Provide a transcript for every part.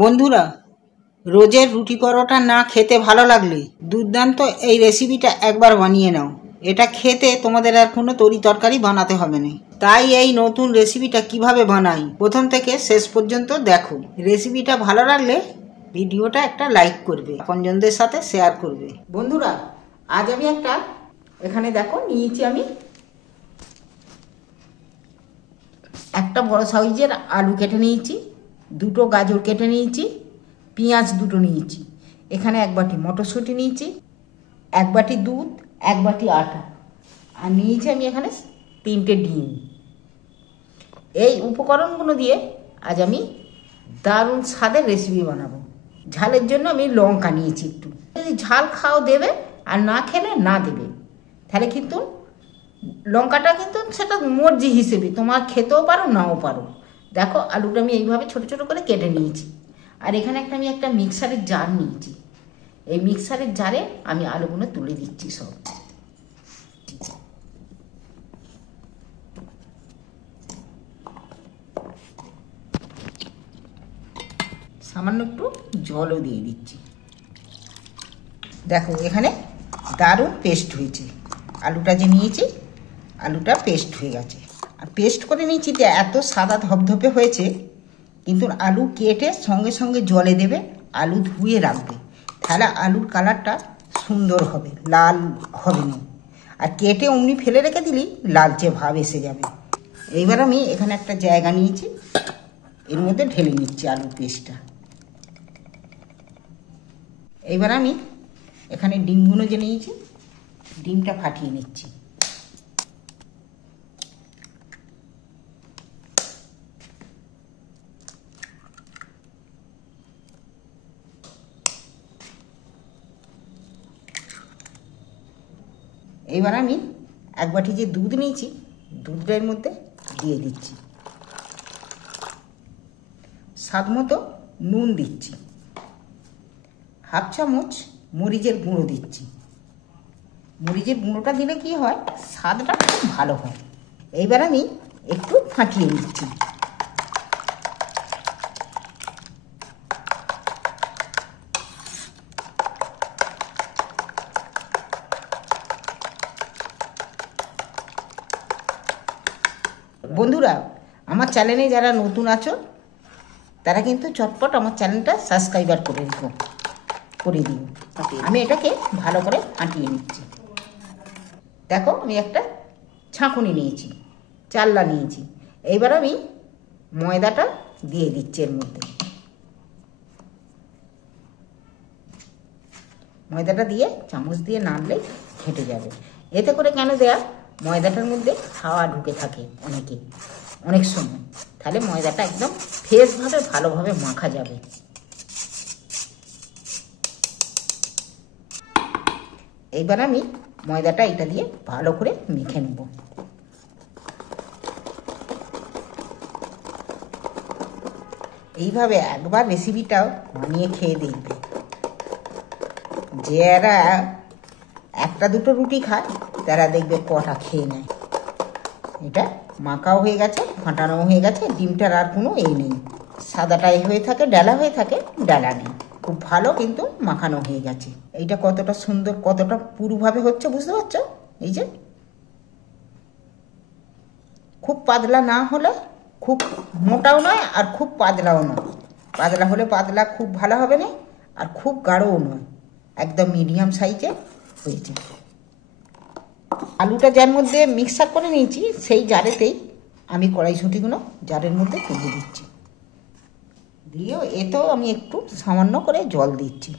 বন্ধুরা, রোজের রুটি পরোটা না খেতে ভালো লাগলে দুর্দান্ত এই রেসিপিটা একবার বানিয়ে নাও। এটা খেতে তোমাদের আর কোনো তরি তরকারি বানাতে হবে না। তাই এই নতুন রেসিপিটা কিভাবে বানাই প্রথম থেকে শেষ পর্যন্ত দেখো। রেসিপিটা ভালো লাগলে ভিডিওটা একটা লাইক করবে, আপনজনদের সাথে শেয়ার করবে। বন্ধুরা, আজ আমি এখানে দেখো নিয়েছি, আমি একটা বড় সাইজের আলু কেটে নিয়েছি, দুটো গাজর কেটে নিয়েছি, পেঁয়াজ দুটো নিয়েছি, এখানে এক বাটি মটরশুঁটি নিয়েছি, এক বাটি দুধ, এক বাটি আটা, আর নিয়েছি আমি এখানে 3টে ডিম। এই উপকরণগুলো দিয়ে আজ আমি দারুণ স্বাদের রেসিপি বানাবো। ঝালের জন্য আমি লঙ্কা নিয়েছি একটু। যদি ঝাল খাও দেবে, আর না খেলে না দেবে, তাহলে কিন্তু লঙ্কাটা কিন্তু সেটা মর্জি হিসেবে তোমার খেতেও পারো নাও পারো। দেখো আলুটা আমি এইভাবে ছোট ছোট করে কেটে নিয়েছি, আর এখানে আমি একটা মিক্সারের জার নিয়েছি। এই মিক্সারের জারে আমি আলুগুলো তুলে দিচ্ছি সব। সামান্য একটু জলও দিয়ে দিচ্ছি। দেখো এখানে দারুণ পেস্ট হয়েছে। আলুটা যে নিয়েছি, আলুটা পেস্ট হয়ে গেছে, আর পেস্ট করে নিয়েছি তো এত সাদা ধপধপে হয়েছে। কিন্তু আলু কেটে সঙ্গে সঙ্গে জলে দেবে, আলু ধুয়ে রাখবে, তাহলে আলুর কালারটা সুন্দর হবে, লাল হবে না। আর কেটে অমনি ফেলে রেখে দিলি লালচে ভাব এসে যাবে। এইবার আমি এখানে একটা জায়গা নিয়েছি, এর মধ্যে ঢেলে নিচ্ছি আলুর পেস্টটা। এইবার আমি এখানে ডিমগুলো যে নিয়েছি, ডিমটা ফাটিয়ে নিচ্ছি। এবার আমি এক বাটি যে দুধ নিয়েছি, দুধটার মধ্যে দিয়ে দিচ্ছি। স্বাদ মতো নুন দিচ্ছি, হাফ চামচ মরিচের গুঁড়ো দিচ্ছি। মরিচের গুঁড়োটা দিলে কি হয়, স্বাদটা খুব ভালো হয়। এইবার আমি একটু ফাটিয়ে নিচ্ছি। বন্ধুরা, আমার চ্যানেলে যারা নতুন আছো তারা কিন্তু চটপট আমার চ্যানেলটা সাবস্ক্রাইবার করে দিও। আমি এটাকে ভালো করে ফাটিয়ে নিচ্ছি। দেখো আমি একটা ছাঁকুনি নিয়েছি, চালনা নিয়েছি। এইবার আমি ময়দাটা দিয়ে দিচ্ছি এর মধ্যে। ময়দাটা দিয়ে চামচ দিয়ে নাড়লে ঘেঁটে যাবে। এতে করে কেন দেয়া, ময়দাটার মধ্যে হাওয়া ঢুকে থাকে অনেক সময়, তাহলে ময়দাটা একদম ফ্রেশভাবে ভালোভাবে মাখা যাবে। এইবার আমি ময়দাটা এটা দিয়ে ভালো করে মেখে নেব। এইভাবে একবার রেসিপিটাও বানিয়ে খেয়ে দেখবে। যারা একটা দুটো রুটি খায় তারা দেখবে কটা খেয়ে নেয়। এটা মাখাও হয়ে গেছে, ফাটানোও হয়ে গেছে, ডিমটার আর কোনো নেই। সাদাটাই হয়ে থাকে, ডালা হয়ে থাকে, ডালা নেই। খুব ভালো কিন্তু মাখানো হয়ে গেছে। এইটা কতটা সুন্দর, কতটা পুরোভাবে হচ্ছে বুঝতে পারছো? এই যে খুব পাতলা না হলে খুব মোটাও নয়, আর খুব পাতলাও নয়। পাতলা হলে পাতলা খুব ভালো হবে না, আর খুব গাঢ়ও নয়, একদম মিডিয়াম সাইজে হয়েছে। আলুটা যার মধ্যে মিক্সার করে নিয়েছি, সেই জারেতেই আমি কড়াইশুঁটিগুলো জারের মধ্যে তুলে দিচ্ছি। দিয়েও এতেও আমি একটু সামান্য করে জল দিচ্ছি,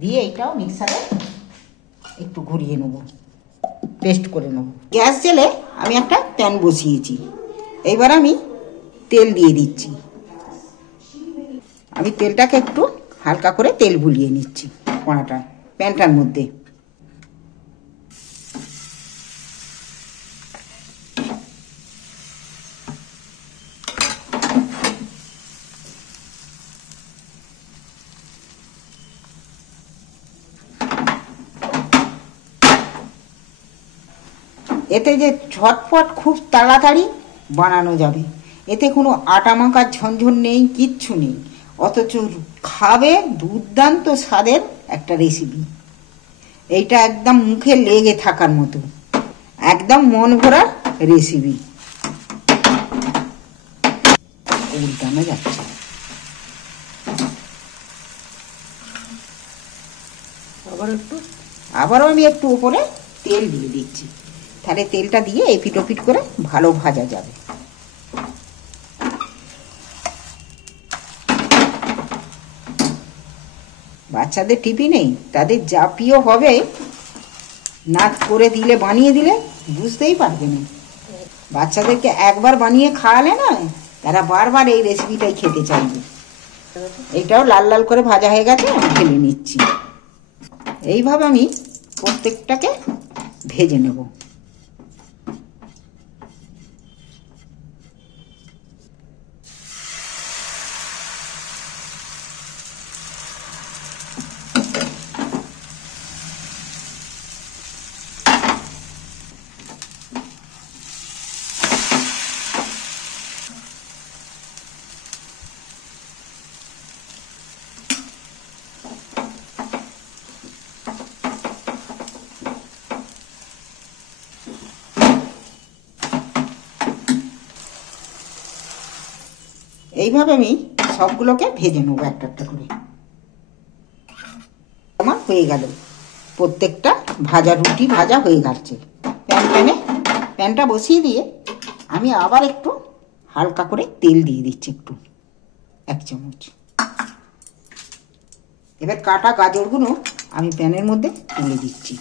দিয়ে এটাও মিক্সারে একটু ঘুরিয়ে নেব, পেস্ট করে নেব। গ্যাস জেলে আমি একটা প্যান বসিয়েছি। এইবার আমি তেল দিয়ে দিচ্ছি। আমি তেলটাকে একটু হালকা করে তেল বুলিয়ে নিচ্ছি প্যানটার মধ্যে। এতে যে ঝটপট খুব তাড়াতাড়ি বানানো যাবে, এতে কোনো আটা মাখার ঝঞ্ঝট নেই, কিচ্ছু নেই। অথচ খাবে দুর্দান্ত স্বাদের একটা রেসিপি। এইটা একদম মুখে লেগে থাকার মতো, একদম মন ভরা রেসিপি। উল্টানো যাচ্ছে। আবারও আমি একটু উপরে তেল দিয়ে দিচ্ছি, তাহলে তেলটা দিয়ে এপিট ওপিট করে ভালো ভাজা যাবে। বাচ্চাদের টিফিনেই তাদের যা প্রিয় হবে, না করে দিলে, বানিয়ে দিলে বুঝতেই পারবে না। বাচ্চাদেরকে একবার বানিয়ে খাওয়ালে না, তারা বারবার এই রেসিপিটাই খেতে চাইবে। এইটাও লাল লাল করে ভাজা হয়ে গেছে, আমি ঢেলে নিচ্ছি। এইভাবে আমি প্রত্যেকটাকে ভেজে নেব। এইভাবে আমি সবগুলোকে ভেজে নেবো একটা একটা করে। আমার হয়ে গেল, প্রত্যেকটা ভাজা রুটি ভাজা হয়ে গেছে। প্যানটা বসিয়ে দিয়ে আমি আবার একটু হালকা করে তেল দিয়ে দিচ্ছি, একটু 1 চামচ। এবার কাটা গাজরগুলো আমি প্যানের মধ্যে তুলে দিচ্ছি।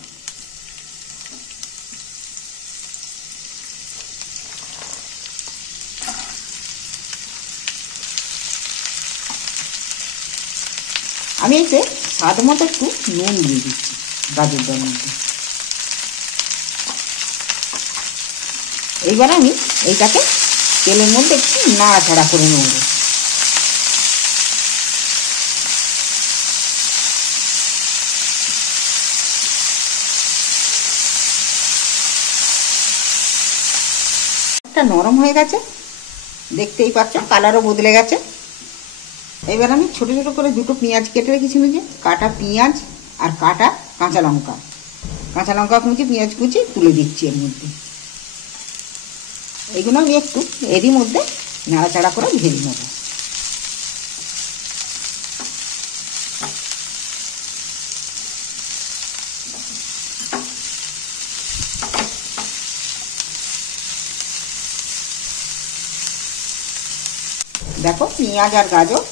আমি এতে স্বাদ মতো একটু নুন দিয়ে দিচ্ছি গাজরটার মধ্যে। এইবার আমি এইটাকে তেলের মধ্যে একটু নাড়াচাড়া করে নেব। একটা নরম হয়ে গেছে, দেখতেই পাচ্ছ, কালারও বদলে গেছে। এবার আমি ছোট ছোট করে 2টো পেঁয়াজ কেটে রেখেছিলাম, যে কাটা পেঁয়াজ আর কাটা কাঁচা লঙ্কা কুচি, পেঁয়াজ কুচি তুলে দিচ্ছি এর মধ্যে। এইগুলো আমি একটু এরই মধ্যে নাড়াচাড়া করে ভেজে নেব। দেখো পেঁয়াজ আর গাজর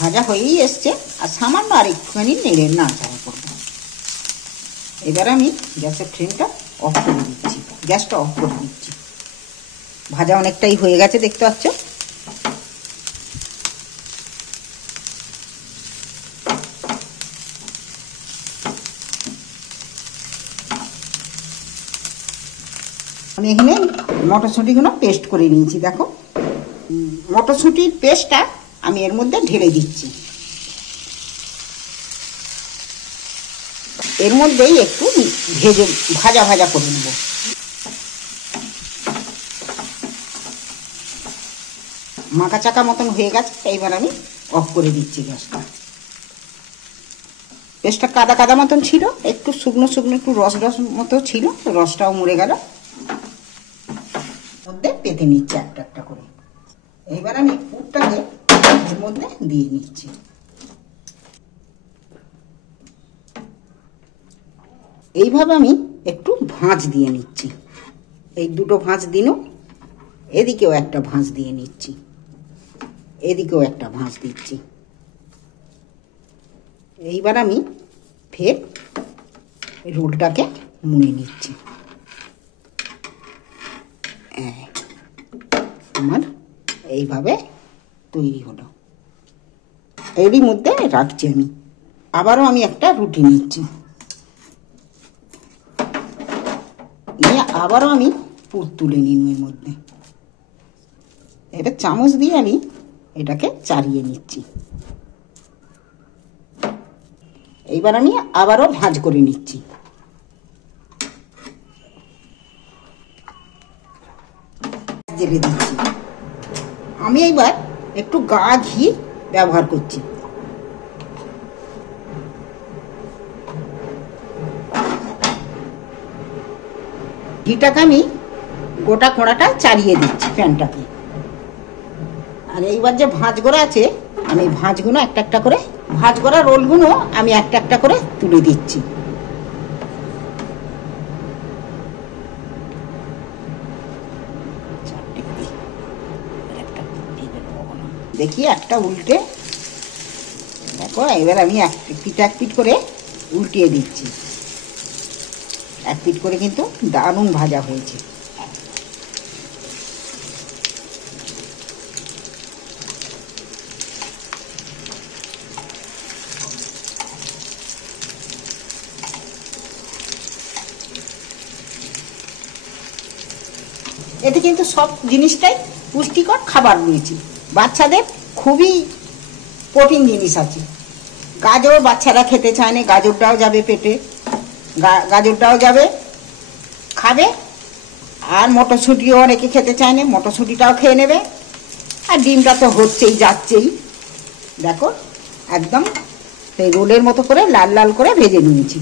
ভাজা হয়েই এসছে, আর সামান্য আর একটুখানি নেড়ে নাড়াচাড়া করব। এবার আমি গ্যাসের ফ্লেমটা অফ করে দিচ্ছি, গ্যাসটা অফ করে দিচ্ছি। ভাজা অনেকটাই হয়ে গেছে, দেখতে পাচ্ছ। আমি এখানে মটরশুঁটিগুলো পেস্ট করে নিয়েছি। দেখো মটরশুঁটির পেস্টটা আমি এর মধ্যে ঢেলে দিচ্ছি। এর মধ্যেই একটু ভাজা ভাজা করে নেব। মাখা চাকা মতন হয়ে গেছে, এইবার আমি অফ করে দিচ্ছি গ্যাসটা। পেস্টটা কাদা কাদা মতন ছিল, একটু শুকনো শুকনো, একটু রস মতো ছিল, রসটাও মরে গেল। মধ্যে পেতে নিচ্ছি একটা একটা করে। এইবার আমি পুরটাকে এর মধ্যে দিয়ে নিচ্ছি। এইভাবে আমি একটু ভাঁজ দিয়ে নিচ্ছি। এই 2টো ভাঁজ দিনও, এদিকেও একটা ভাঁজ দিয়ে নিচ্ছি, এদিকেও একটা ভাঁজ দিচ্ছি। এইবার আমি ফের রোলটাকে মুড়ে নিচ্ছি। আমার এইভাবে তৈরি হলো। এরই মধ্যে রাখছি আমি। আবারও আমি একটা রুটি নিচ্ছি, নিয়ে আবারও আমি পুর তুলে নিন এর মধ্যে। এবার চামচ দিয়ে আমি এটাকে চাড়িয়ে নিচ্ছি। এইবার আমি আবারও ভাঁজ করে নিচ্ছি। জেলে দিচ্ছি। আমি এইবার একটু গা ঘি ব্যবহার করছি। ঘিটাকে আমি গোটা কোড়াটা চালিয়ে দিচ্ছি প্যানটাকে। আর এইবার যে ভাঁজগুলো আছে আমি ভাঁজগুলো একটা একটা করে ভাঁজ করা রোলগুলো আমি একটা একটা করে তুলে দিচ্ছি। দেখি একটা উল্টে দেখো, এবার আমি এক পিঠ করে উল্টিয়ে দিচ্ছি। এক পিঠ করে কিন্তু দারুণ ভাজা হয়েছে। এতে কিন্তু সব জিনিসটাই পুষ্টিকর খাবার রয়েছে। বাচ্চাদের খুবই প্রোটিন জিনিস আছে। গাজর বাচ্চারা খেতে চায় না, গাজরটাও যাবে পেটে, গাজরটাও যাবে, খাবে। আর মটরশুঁটিও অনেকে খেতে চায় না, মটরশুঁটিটাও খেয়ে নেবে। আর ডিমটা তো হচ্ছেই, যাচ্ছেই। দেখো একদম সেই রোলের মতো করে লাল লাল করে ভেজে নিয়েছি।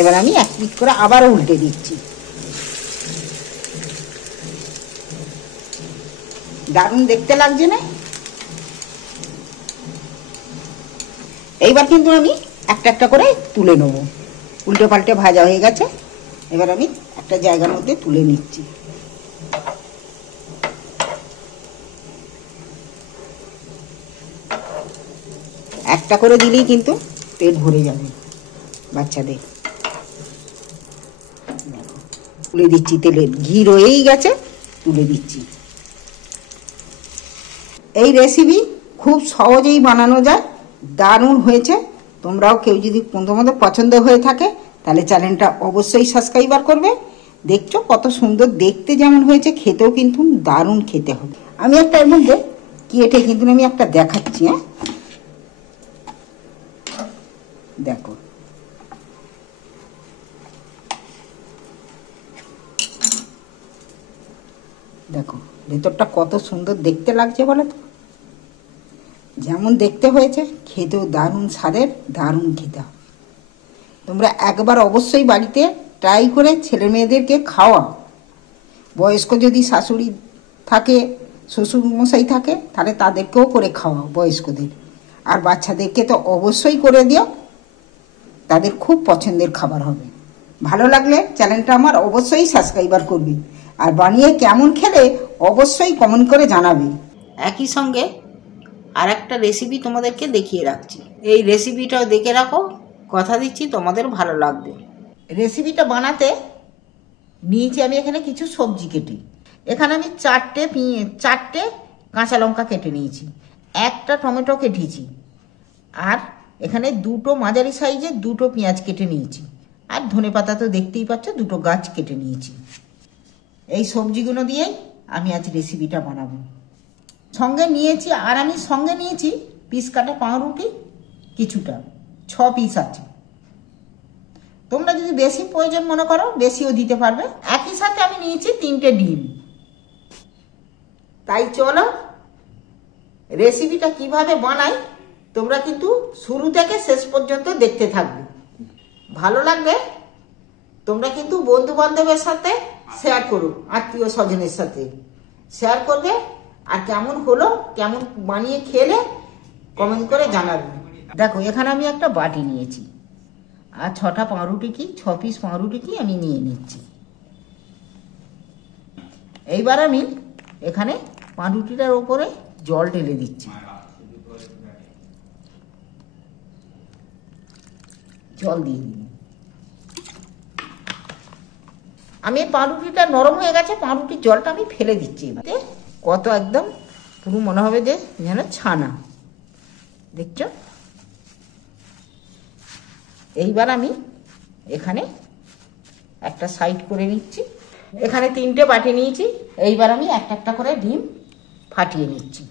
এবার আমি এক পিঠ করে আবারও উল্টে দিচ্ছি। দারুণ দেখতে লাগছে না? এইবার কিন্তু আমি একটা একটা করে তুলে নেব। উল্টে পাল্টে ভাজা হয়ে গেছে, এবার আমি একটা জায়গার মধ্যে তুলে নিচ্ছি। একটা করে দিলেই কিন্তু পেট ভরে যাবে বাচ্চাদের। তুলে দিচ্ছি, তেলের ঘি রয়েই গেছে, তুলে দিচ্ছি। এই রেসিপি খুব সহজেই বানানো যায়, দারুণ হয়েছে। তোমরাও কেউ যদি তোমাদের পছন্দ হয়ে থাকে তাহলে চ্যানেলটা অবশ্যই সাবস্ক্রাইবার করবে। দেখছো কত সুন্দর দেখতে যেমন হয়েছে, খেতেও কিন্তু দারুণ খেতে হবে। আমি একটা এর মধ্যে কেটে কিন্তু আমি একটা দেখাচ্ছি। হ্যাঁ দেখো, দেখো ভেতরটা কত সুন্দর দেখতে লাগছে বলো তো। যেমন দেখতে হয়েছে খেতেও দারুণ স্বাদের, দারুণ খেতে হবে। তোমরা একবার অবশ্যই বাড়িতে ট্রাই করে ছেলে মেয়েদেরকে খাওয়াও। বয়স্ক যদি শাশুড়ি থাকে, শ্বশুর মশাই থাকে, তাহলে তাদেরকেও করে খাওয়াও বয়স্কদের। আর বাচ্চাদেরকে তো অবশ্যই করে দিও, তাদের খুব পছন্দের খাবার হবে। ভালো লাগলে চ্যানেলটা আমার অবশ্যই সাবস্ক্রাইবার করবে। আর বানিয়ে কেমন খেলে অবশ্যই কমেন্ট করে জানাবে। একই সঙ্গে আর একটা রেসিপি তোমাদেরকে দেখিয়ে রাখছি। এই রেসিপিটাও দেখে রাখো, কথা দিচ্ছি তোমাদের ভালো লাগবে। রেসিপিটা বানাতে নিয়েছি আমি এখানে কিছু সবজি কেটে। এখানে আমি চারটে কাঁচা লঙ্কা কেটে নিয়েছি, একটা টমেটো কেটেছি, আর এখানে দুটো মাঝারি সাইজের দুটো পেঁয়াজ কেটে নিয়েছি, আর ধনেপাতা তো দেখতেই পাচ্ছ দুটো গাছ কেটে নিয়েছি। এই সবজিগুলো দিয়েই আমি আজ রেসিপিটা বানাবো। সঙ্গে নিয়েছি, আর আমি সঙ্গে নিয়েছি পিস কাটা পাউরুটি কিছুটা, 6 পিস আছে। তোমরা যদি বেশি প্রয়োজন মনে করো বেশিও দিতে পারবে। একই সাথে আমি নিয়েছি 3টে ডিম। তাই চলো রেসিপিটা কিভাবে বানাই তোমরা কিন্তু শুরু থেকে শেষ পর্যন্ত দেখতে থাকবে। ভালো লাগবে তোমরা কিন্তু বন্ধু বান্ধবের সাথে শেয়ার করো, আত্মীয় স্বজনের সাথে শেয়ার করবে। আর কেমন হলো, কেমন বানিয়ে খেলে কমেন্ট করে জানাবে। দেখো এখানে আমি একটা বাটি নিয়েছি, আর 6টা পাউরুটি 6 পিস পাউরুটি আমি নিয়ে নিচ্ছি। এইবার আমি এখানে পাউরুটিটার ওপরে জল ঢেলে দিচ্ছি। জল দিয়ে দিই। আমি পাউরুটিটা নরম হয়ে গেছে, পাউরুটির জলটা আমি ফেলে দিচ্ছি। এবারে কত একদম পুরো মনে হবে যে যেন ছানা, দেখছো। এইবার আমি এখানে একটা সাইড করে নিচ্ছি। এখানে 3টে বাটি নিয়েছি। এইবার আমি একটা একটা করে ডিম ফাটিয়ে নিচ্ছি।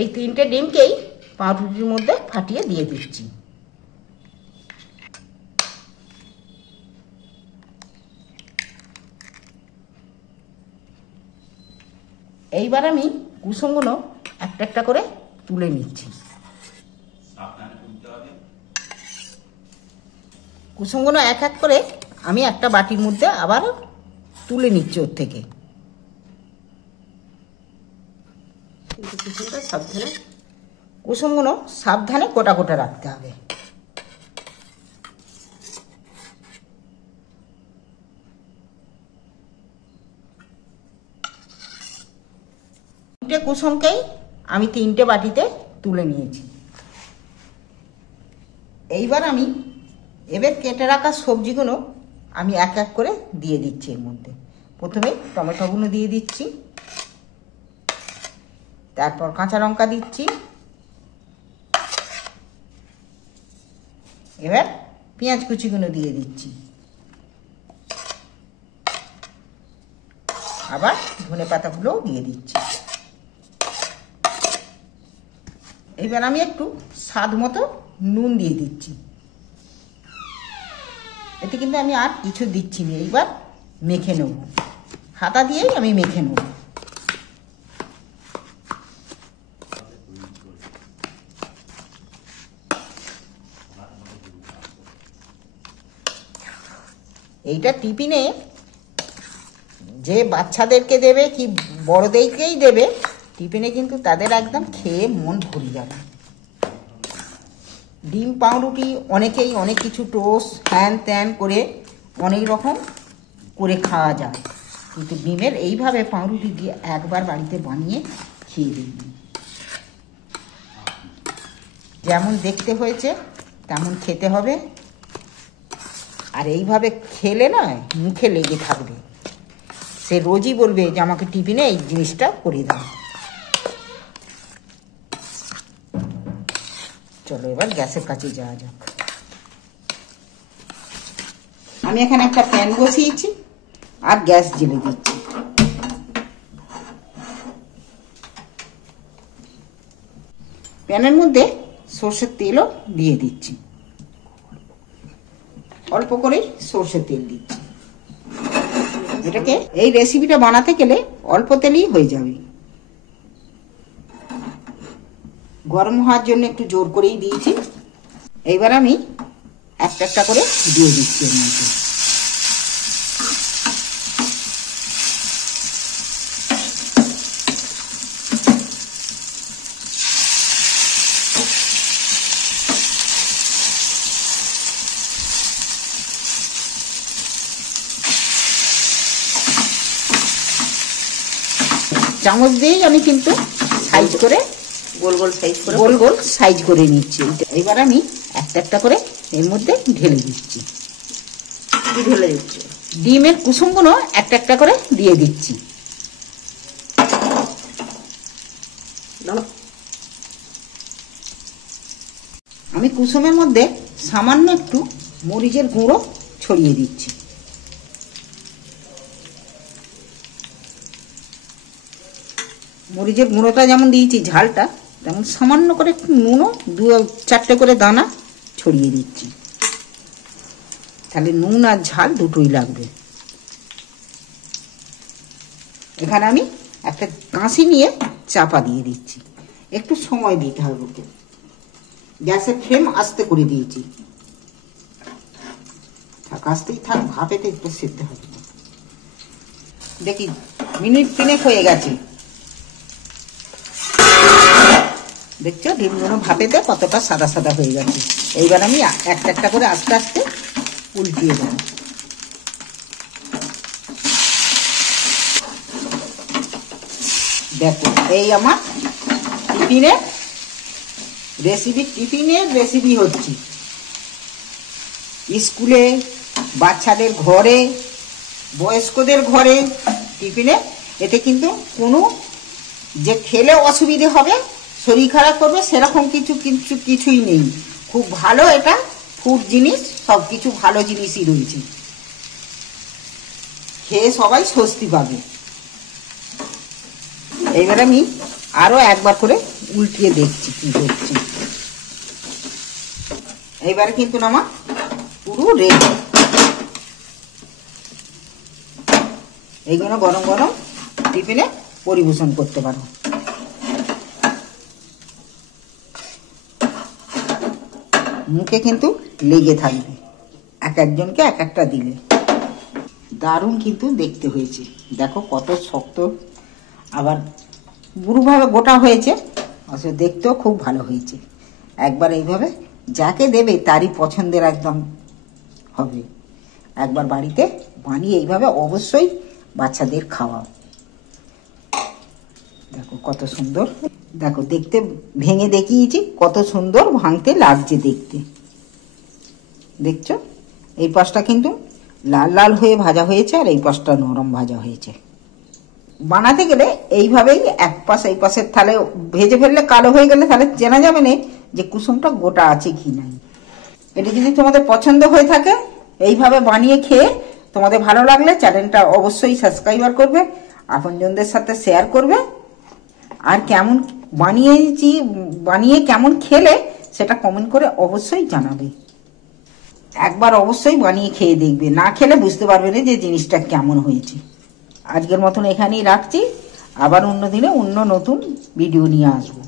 এই 3টে ডিমকেই পাউরুটির মধ্যে ফাটিয়ে দিয়ে দিচ্ছি। এইবার আমি কুসুমগুলো একটা একটা করে তুলে নিচ্ছি। কুসুমগুলো এক এক করে আমি একটা বাটির মধ্যে আবার তুলে নিচ্ছি ওর থেকে। কুসুমগুলো সাবধানে কোটা কোটা রাখতে হবে। তিনটে কুসুমকেই আমি তিনটে বাটিতে তুলে নিয়েছি। এইবার আমি এবার কেটে রাখা সবজিগুলো আমি এক এক করে দিয়ে দিচ্ছি। এর মধ্যে প্রথমে টমেটোগুলো দিয়ে দিচ্ছি, তারপর কাঁচা লঙ্কা দিচ্ছি, এবার পেঁয়াজ কুচিগুলো দিয়ে দিচ্ছি, আবার ধনে পাতাগুলোও দিয়ে দিচ্ছি। এবার আমি একটু স্বাদ মতো নুন দিয়ে দিচ্ছি। এতে কিন্তু আমি আর কিছু দিচ্ছি না। এইবার মেখে নেব, হাতা দিয়েই আমি মেখে নেব। এইটা টিফিনে যে বাচ্চাদেরকে দেবে কি বড়দেরকেই দেবে, টিফিনে কিন্তু তাদের একদম খেয়ে মন ভরে যাবে। ডিম পাউরুটি অনেকেই অনেক কিছু টোস্ট হ্যান ত্যান করে অনেক রকম করে খাওয়া যায়, কিন্তু ডিমের এইভাবে পাউরুটি দিয়ে একবার বাড়িতে বানিয়ে খেয়ে দেখবি। যেমন দেখতে হয়েছে তেমন খেতে হবে, আর এইভাবে খেলে না মুখে লেগে থাকবে। সে রোজই বলবে যে আমাকে টিফিনে এই জিনিসটা করে দাও। চলো এবার গ্যাসের কাছে যাওয়া যাক। আমি এখানে একটা প্যান বসিয়েছি আর গ্যাস জ্বেলে দিচ্ছি। প্যানের মধ্যে সর্ষের তেলও দিয়ে দিচ্ছি, অল্প করেই সর্ষের তেল দিচ্ছি। এটাকে এই রেসিপিটা বানাতে গেলে অল্প তেলেই হয়ে যাবে। গরম হওয়ার জন্য একটু জোর করেই দিয়েছি। এইবার আমি একটা একটা করে দিয়ে দিচ্ছি এর মধ্যে। চামচ দিয়েই আমি কিন্তু সাইজ করে গোল গোল সাইজ করে নিচ্ছি। এবার আমি একটা একটা করে এর মধ্যে ঢেলে দিচ্ছি। ডিমের কুসুমগুলো একটা একটা করে দিয়ে দিচ্ছি। আমি কুসুমের মধ্যে সামান্য একটু মরিচের গুঁড়ো ছড়িয়ে দিচ্ছি। মরিচের গুঁড়োটা যেমন দিয়েছি ঝালটা, তেমন সামান্য করে একটু নুনও 2-4টে করে দানা ছড়িয়ে দিচ্ছি। তাহলে নুন আর ঝাল দুটোই লাগবে। এখানে আমি একটা কাঁচি নিয়ে চাপা দিয়ে দিচ্ছি। একটু সময় দিতে হবে ওকে। গ্যাসের ফ্লেম আস্তে করে দিয়েছি। আস্তেই থাক, ভাপেতে একটু সেদ্ধ হবে। দেখি মিনিট 3 হয়ে গেছে। দেখছো ডিমগুলো ভাপেতে কতটা সাদা সাদা হয়ে গেছে। এইবার আমি একটা একটা করে আস্তে আস্তে উল্টিয়ে দেব। দেখো এই আমার টিফিনের রেসিপি হচ্ছে। স্কুলে, বাচ্চাদের ঘরে, বয়স্কদের ঘরে টিফিনে এতে কিন্তু কোনো যে খেলে অসুবিধে হবে, শরীর খারাপ করবে সেরকম কিছুই নেই। খুব ভালো, এটা ফুড জিনিস, সব কিছু ভালো জিনিসই রয়েছে। খেয়ে সবাই স্বস্তি পাবে। এইবার আমি আরো একবার করে উল্টিয়ে দেখছি কি হচ্ছে। এইবার কিন্তু আমার পুরো রেডি। এইগুলো গরম গরম টিফিনে পরিবেশন করতে পারো। মুখে কিন্তু লেগে থাকবে এক একজনকে এক একটা দিলে। দারুণ কিন্তু দেখতে হয়েছে, দেখো কত শক্ত, আবার পুরোভাবে গোটা হয়েছে, অথচ দেখতেও খুব ভালো হয়েছে। একবার এইভাবে যাকে দেবে তারই পছন্দের একদম হবে। একবার বাড়িতে বানিয়ে এইভাবে অবশ্যই বাচ্চাদের খাওয়াও। দেখো কত সুন্দর, দেখো দেখতে ভেঙে দেখিয়েছি কত সুন্দর ভাঙতে লাগছে দেখতে, দেখছো? এই পাশটা কিন্তু লাল লাল হয়ে ভাজা হয়েছে আর এই পাশটা নরম ভাজা হয়েছে। বানাতে গেলে এইভাবেই এক পাশ এই পাশের থালে ভেজে ফেললে কালো হয়ে গেলে তাহলে চেনা যাবে না যে কুসুমটা গোটা আছে কি নাই। এটা যদি তোমাদের পছন্দ হয়ে থাকে এইভাবে বানিয়ে খেয়ে তোমাদের ভালো লাগলে চ্যানেলটা অবশ্যই সাবস্ক্রাইবার করবে, আপনজনদের সাথে শেয়ার করবে, আর কেমন বানিয়েছি বানিয়ে কেমন খেলে সেটা কমেন্ট করে অবশ্যই জানাবে। একবার অবশ্যই বানিয়ে খেয়ে দেখবে, না খেলে বুঝতে পারবে না যে জিনিসটা কেমন হয়েছে। আজকের মতন এখানেই রাখছি, আবার অন্য দিনে অন্য নতুন ভিডিও নিয়ে আসবো।